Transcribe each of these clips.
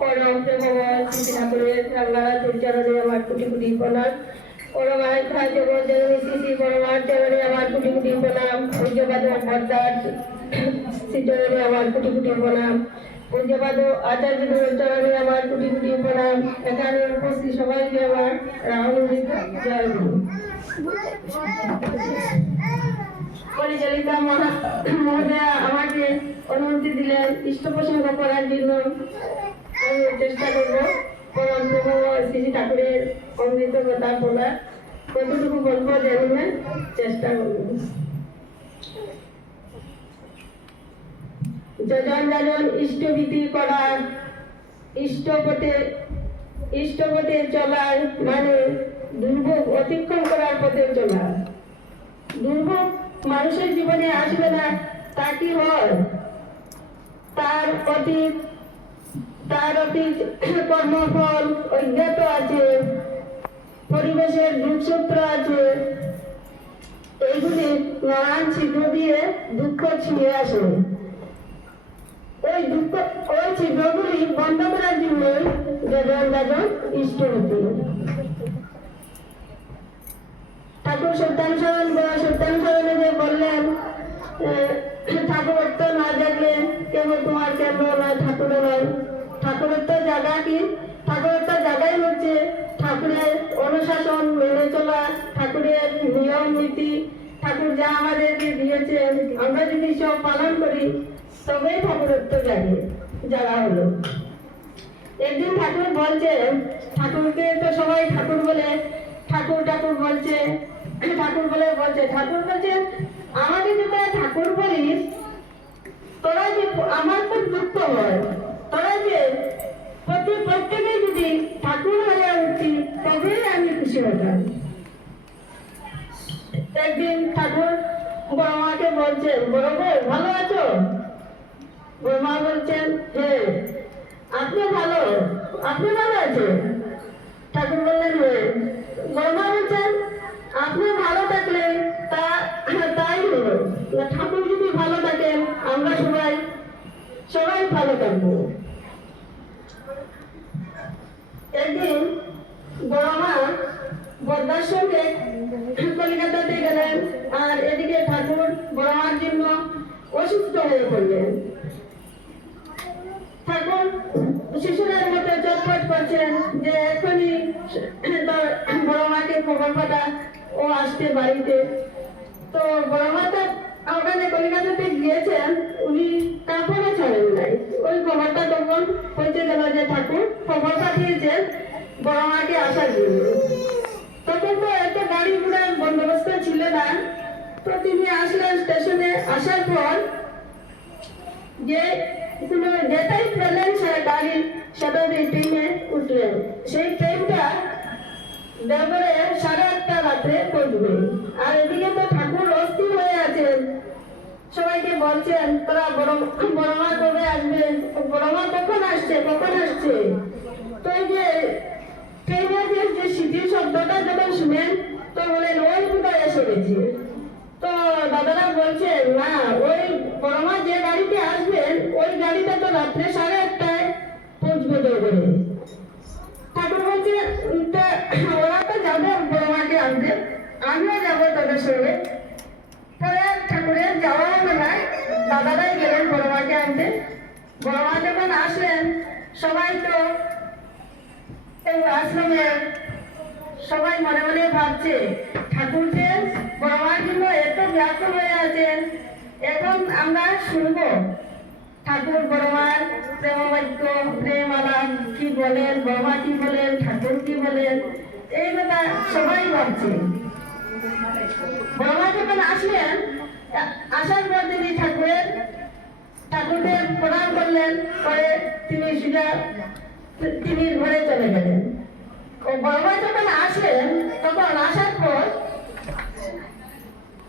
পরম ঠাকুরের রান্নারা চরণে আমার কোটি কোটি প্রণাম পরমায় সাহায্য জননী শ্রী শ্রী পরমার চরণে আমার কোটি কোটি প্রণাম পূজ্যপাদ ভট্টার শ্রী চরণে আমার কোটি কোটি প্রণাম পূজ্যপাদ চরণে আমার কোটি কোটি প্রণাম এখানে সবাইকে আমার রাহুল জয় গুরু পরিচালিকা মহোদয়া আমাকে অনুমতি দিলেন ইষ্ট প্রসঙ্গ করার জন্য আমি চেষ্টা করব। পরম প্রভু শ্রী ঠাকুরের অমৃত কথা বলার কতটুকু বলব জানি না চেষ্টা করব। যজন যজন ইষ্টভীতি করার ইষ্টপথে ইষ্টপথে চলার মানে দুর্ভোগ অতিক্রম করার পথে চলা দুর্ভোগ মানুষের জীবনে আসবে না, তা কি হয়? তার অতীত তার অতীত কর্মফল অজ্ঞাত আছে, পরিবেশের দুঃসূত্র আছে। এইগুলি নানান ছিদ্র দিয়ে দুঃখ ছিঁড়ে আসে। ওই দুঃখ, ওই ছিদ্রগুলি বন্ধ করার জন্য যাজন ইষ্ট হতে ঠাকুর সত্যান শরণ সত্যান শরণে যে বললেন আহ, ঠাকুরত্ব না জাগলে কেবল তোমার কেন্দ্র নয় ঠাকুর নয়। ঠাকুরত্ব জায়গা কি? ঠাকুরত্ব জায়গাই হচ্ছে ঠাকুরের অনুশাসন মেনে চলা ঠাকুরের নিয়ম নীতি। ঠাকুর যা আমাদেরকে দিয়েছেন আমরা যদি সব পালন করি তবেই ঠাকুরত্ব জাগে জাগা হলো। একদিন ঠাকুর বলছেন ঠাকুরকে তো সবাই ঠাকুর বলে ঠাকুর ঠাকুর বলছে ঠাকুর বলে বলছে, ঠাকুর বলছে আমাকে যদি তোরা ঠাকুর বলিস, তোরা যে আমার খুব দুঃখ হয়, তোরা যে প্রতি প্রত্যেকে যদি ঠাকুর হয়ে উঠছি তবেই আমি খুশি হতাম। একদিন ঠাকুর বড় মাকে বলছেন বড় বউ ভালো আছো? বড় বলছেন হ্যাঁ আপনি ভালো আপনি ভালো আছেন? ঠাকুর বললেন হ্যাঁ বর্মা বলছেন ঠাকুর যদি ভালো থাকেন, আমরা সবাই সবাই ভালো থাকব। একদিন বড় মা বদ্দার সঙ্গে কলিকাতাতে গেলেন আর এদিকে ঠাকুর বড় মার জন্য অসুস্থ হয়ে পড়লেন। ঠাকুর শিশুদের মতো চটপট করছেন যে এখনই বড় মাকে খবর পাঠা ও আসছে বাড়িতে। তো বড় মা ওখানে কলিকাতাতে গিয়েছেন, উনি কাপড়ও ছাড়েন নাই ওই খবরটা তখন পৌঁছে গেল যে ঠাকুর খবর পাঠিয়েছেন বড় মাকে আসার জন্য। তখন তো এত গাড়ি ঘোড়ার বন্দোবস্ত ছিল না। তো তিনি আসলেন স্টেশনে আসার পর যে কোনো যেটাই পেলেন সে গাড়ি সেটা দিয়ে ট্রেনে উঠলেন। সেই ট্রেনটা দেবরে সাড়ে আটটা রাত্রে পৌঁছবে। আর এদিকে তো সবাইকে বলছেন, তোরা বড় বড় মা কবে আসবে? বড় মা কখন আসছে? কখন আসছে? তো এই যে ট্রেনের যে সিটির শব্দটা যখন শুনেন, তো বলেন, ওই কোথায় এসে তো দাদারা বলছেন, না, ওই বড়মা যে গাড়িতে আসবেন, ওই গাড়িটা তো রাত্রে সাড়ে আটটায় পৌঁছবে দৌড়ে ঠাকুর বলছে ওরা তো যাবে বড়মাকে আনতে। আমিও যাব তাদের সঙ্গে। ঠাকুরের যাওয়া হলো না দাদারাই গেলেন বড়মাকে আনতে। বড়মা যখন আসলেন, সবাই তো এই আশ্রমে সবাই মনে মনে ভাবছে, ঠাকুরকে বড়মার জন্য এত ব্যাকুল হয়ে আছেন, এখন আমরা শুনব ঠাকুর বড়মার প্রেমবাক্য প্রেম আলাপ কি বলেন বড়মা কি বলেন, ঠাকুর কি বলেন, এই কথা সবাই ভাবছে। বড়মা যখন আসলেন আসার পর তিনি ঠাকুরের ঠাকুরকে প্রণাম করলেন, পরে তিনি সোজা তিনি ঘরে চলে গেলেন। ও যখন আসলেন, তখন আসার পর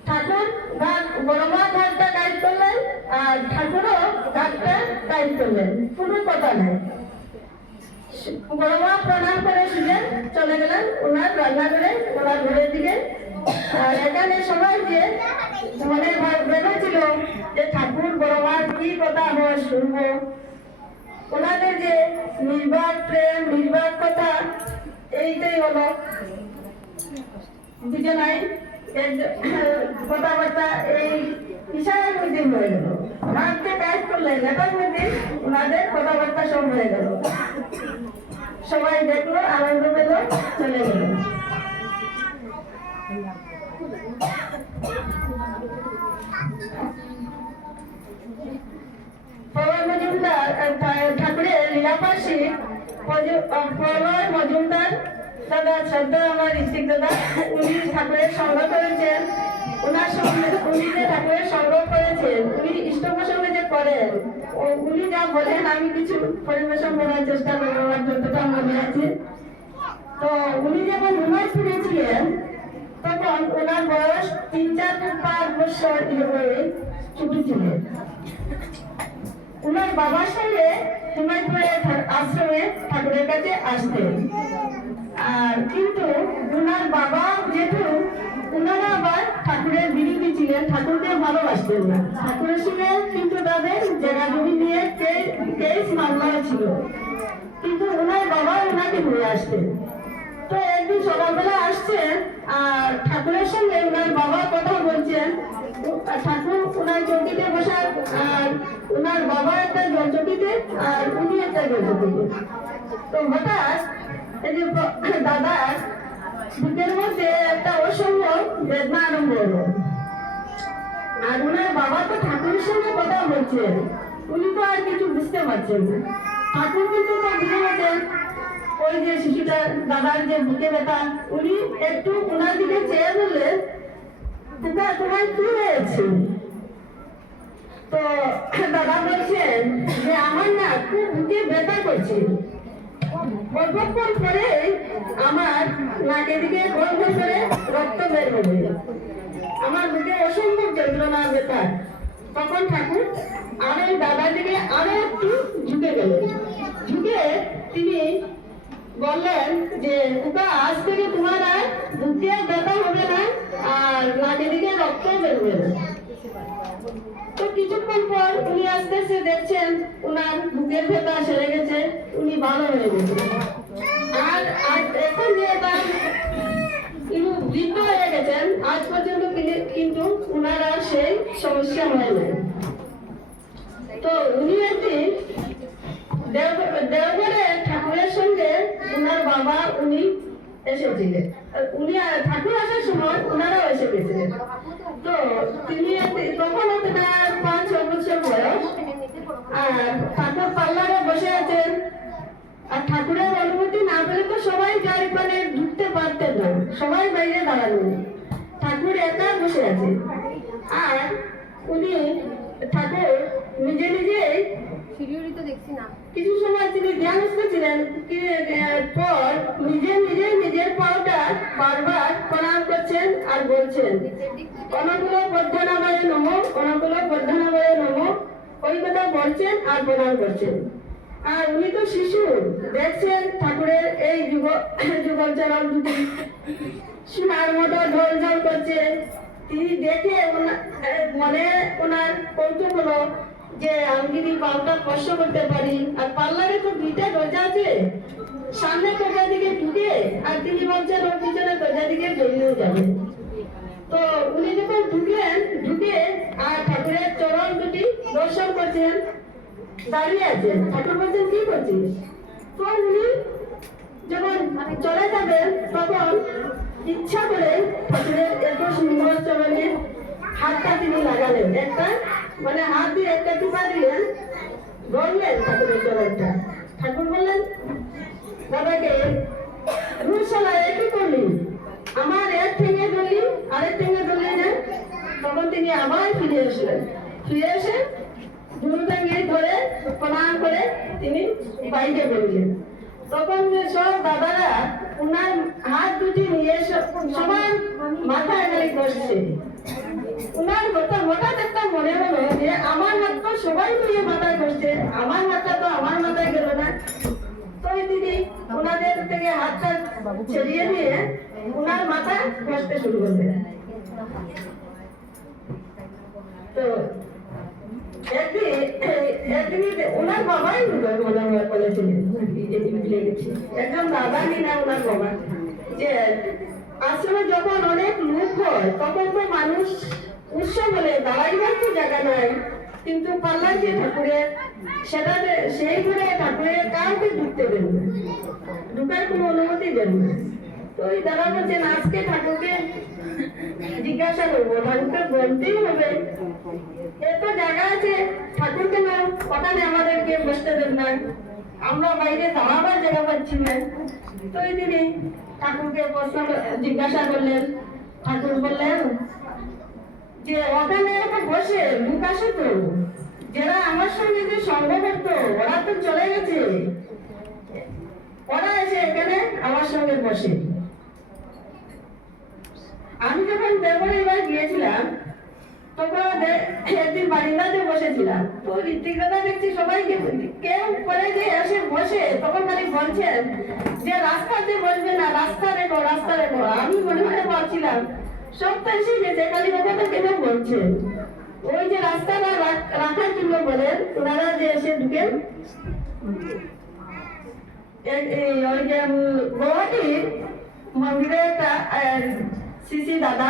ঠাকুর ঘাট, বড়মা ঘাটটা গাইড করলেন, আর ঠাকুরও ঘাটটা গাইড করলেন। কোনো কথা নাই। বড়মা প্রণাম করে শুনে চলে গেলেন, ওনার রান্নাঘরে, ওনার ঘরের দিকে। এখানে সবাই যে মনে ভেবেছিল যে ঠাকুর বড় মার কি কথা হয় শুনব। ওনাদের যে নির্বাক প্রেম, নির্বাক কথা, এইটাই হলো। দুজনাই কথাবার্তা এই ইশারার মধ্যে হয়ে গেল। মাঠে কাজ করলেন এটার মধ্যে ওনাদের কথাবার্তা সব হয়ে গেল। সবাই দেখল, আনন্দ পেল, চলে গেল। প্রলয় মজুমদার ঠাকুরের লীলাপাশী প্রজ- মজুমদার দাদা, শ্রদ্ধা আমার ঋত্বিক দাদা, উনি ঠাকুরের সঙ্গ করেছেন। ওনার সঙ্গে, উনি যে ঠাকুরের সঙ্গ করেছেন, উনি ইষ্টপ্রসঙ্গে যে করেন উনি যা বলেন, আমি কিছু পরিবেশন করার চেষ্টা করব, আমার যতটা মনে আছে। তো, উনি যখন মুম্বাই ছিলেন তখন ওনার বয়স তিন চার পাঁচ বছর এরকম ছোট ছিলেন ওনার বাবার সঙ্গে হিমায়তপুরে আশ্রমে ঠাকুরের কাছে আসতেন। আর কিন্তু ওনার বাবা যেহেতু ওনারা আবার ঠাকুরের বিরোধী ছিলেন ঠাকুরকে ভালোবাসতেন না। ঠাকুরের সঙ্গে কিন্তু তাদের জায়গা জমি নিয়ে কেস মামলা ছিল। কিন্তু ওনার বাবা ওনাকে নিয়ে আসতেন। তো ঠাকুর ওনার তো হঠাৎ এই যে দাদার মধ্যে একটা অসম্ভব বেদনা আরম্ভ হলো। আর ওনার বাবা তো ঠাকুরের সঙ্গে কথা বলছেন। উনি তো আর কিছু বুঝতে পারছেন না। ঠাকুর কিন্তু ওই যে শিশুটা দাদার যে বুকে ব্যথা উনি একটু ওনার দিকে চেয়ে বললেন "খোকা, তোমার কি হয়েছে? তো দাদা বলছেন যে আমার না খুব বুকে ব্যথা করছে। অল্পক্ষণ পরে আমার নাকের দিকে গোল গোল করে রক্ত বের হবে আমার বুকে অসম্ভব যন্ত্রণা ব্যথা। তখন ঠাকুর আরও দাদার দিকে আরও একটু ঝুঁকে গেলেন। ঝুঁকে তিনি বললেন যে উকা আজ থেকে তোমার আর বুকে ব্যথা হবে না, আর নাকের দিকে রক্ত বেরোবে না। তো কিছুক্ষণ পর উনি আস্তে আস্তে দেখছেন বুকের সেরে গেছে, উনি ভালো হয়ে গেছে আর আর এখন যে তার তিনি বৃদ্ধ হয়ে গেছেন, আজ পর্যন্ত কিন্তু উনার আর সেই সমস্যা হয় না তো উনি একদিন দেও- দেওঘরে ঠাকুরের সঙ্গে উনার বাবা উনি এসেছিলেন আর উনি ঠাকুর আসার সময় উনারাও এসে গেছিলেন তো তিনি তখন তার পাঁচ বছর বয়স। আর ঠাকুর পার্লারে বসে আছেন। আর ঠাকুরের অনুমতি না পেলে তো সবাই যার মানে ঢুকতে পারতেন না। সবাই বাইরে দাঁড়ানো ঠাকুর একা বসে আছে আর উনি ঠাকুর নিজে নিজেই কিছু সময় তিনি ধ্যানস্থ ছিলেন পর নিজে নিজে নিজের পাওটা বারবার প্রণাম করছেন আর বলছেন অনগুলো পদ্মনাভয়ে নম অনগুলো পদ্মনাভয়ে নম। ওই কথা বলছেন আর প্রণাম করছেন। আর উনি তো শিশু, দেখছেন ঠাকুরের এই যুগ যুগচরণ দুটি। সোনার মতো ঢোল ঢোল করছে। তিনি দেখে মনে ওনার কৌতুক হলো যে আমি যদি পালটা স্পর্শ করতে পারি, আর পার্লারে তো দুইটা দরজা আছে, সামনে দরজা দিকে ঢুকে, আর তিনি বলছেন, ওর পিছনে দরজা দিকে বেরিয়েও যাবে। তো উনি যখন ঢুকলেন, ঢুকে, আর ঠাকুরের চরণ দুটি দর্শন করছেন, দাঁড়িয়ে আছেন। ঠাকুর বলছেন, কি করছিস? তো উনি যখন চলে যাবেন, তখন ইচ্ছা করে ঠাকুরের এত সুন্দর চরণে হাতটা তিনি লাগালেন। একটা মানে হাত দিয়ে একটা টিপা দিলেন। ধরলেন ঠাকুরের চরণটা। ঠাকুর বললেন দাদাকে রুশালা একই করলি? আমার এক ঠেঙে ধরলি, আরেক ঠেঙে ধরলি না? তখন তিনি আবার ফিরে আসলেন। ফিরে এসে দুটো ঠেঙে ধরে প্রণাম করে তিনি বাইরে বেরোলেন তখন সব দাদারা ওনার হাত দুটি নিয়ে স- সবার মাথায় গাড়ি বসছে ওনার কথা হঠাৎ একটা মনে হলো যে আমার হাত তো সবাই নিয়ে মাথায় বসছে আমার হাতটা তো আমার মাথায় গেল না। ওনার বাবা। যে আসলে যখন অনেক লোক হয়, তখন তো মানুষ উৎসব হলে দাঁড়াইবার তো জায়গা নাই, কিন্তু পাল্লা যে ঠাকুরের সেটা সেই ঘরে ঠাকুরের কাউকে ঢুকতে দেন না। ঢুকার কোনো অনুমতি দেন না। তো ওই দাদা বলছেন আজকে ঠাকুরকে জিজ্ঞাসা করব, ঠাকুরকে বলতেই হবে। এত জায়গা আছে ঠাকুর কেন ওখানে আমাদেরকে বসতে দেন না। আমরা বাইরে দাঁড়াবার জায়গা পাচ্ছি না। তো এই দিনে ঠাকুরকে প্রশ্ন জিজ্ঞাসা করলেন। ঠাকুর বললেন যে ওখানে তো বসে, মুখ আসে তো। যারা আমার সঙ্গে যে সঙ্গ করতো, ওরা তো চলে গেছে। ওরা এসে এখানে আমার সঙ্গে বসে। আমি যখন দেবরে এবার গিয়েছিলাম, তখন একদিন বারিন্দাতে বসেছিলাম। তো ঋত্বিক দাদা দেখছি সবাইকে কেউ করে যে এসে বসে, তখন খালি বলছেন যে রাস্তা রাস্তাতে বসবে না, রাস্তা রেখো রাস্তা রেখো। আমি মনে মনে ভাবছিলাম, সব তো এসে গেছে, খালি কথাটা কেন বলছেন ওই যে রাস্তাটা রাখ- রাখার জন্য বলেন ওনারা যে এসে ঢুকেন। উম, মন্দিরে আহ, দাদা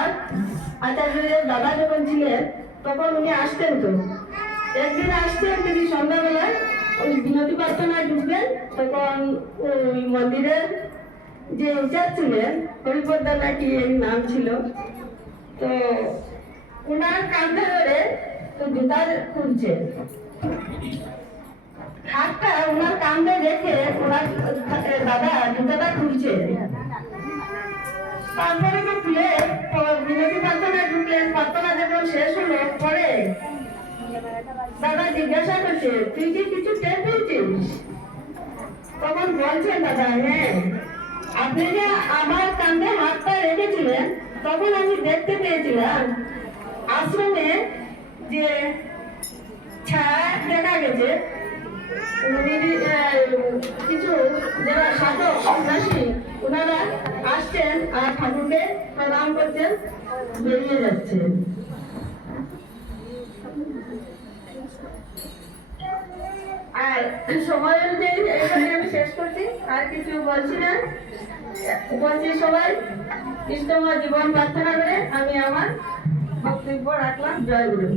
আচার্যের দাদা যখন ছিলেন তখন উনি আসতেন তো। একদিন আসতেন তিনি সন্ধ্যাবেলায় ওই বিনতি প্রার্থনায় ঢুকবেন তখন ওই মন্দিরের যে ইনচার্জ ছিলেন হরিপদ্দার নাকি এর নাম ছিল তো ওনার কাঁধে ধরে জুতা খুলছে। হাতটা ওনার কান্দে রেখে ওনার দাদা জুতাটা দাদা জিজ্ঞাসা করছে, তুই কি কিছু টের পেয়েছিস? তখন বলছেন দাদা হ্যাঁ। আপনি যে আমার কান্দে হাতটা রেখেছিলেন, তখন আমি দেখতে পেয়েছিলাম। আশ্রমে যে দেখা গেছে কিছু যারা সাধক, সন্ন্যাসী ওনারা আসছেন আর ঠাকুরকে প্রণাম করছেন, বেরিয়ে যাচ্ছেন আর সময় অনুযায়ী এখানে আমি শেষ করছি, আর কিছু বলছি না। বলছি সবাই কৃষ্ণময় জীবন প্রার্থনা করে, আমি আমার বক্তব্য রাখলাম জয় গুরু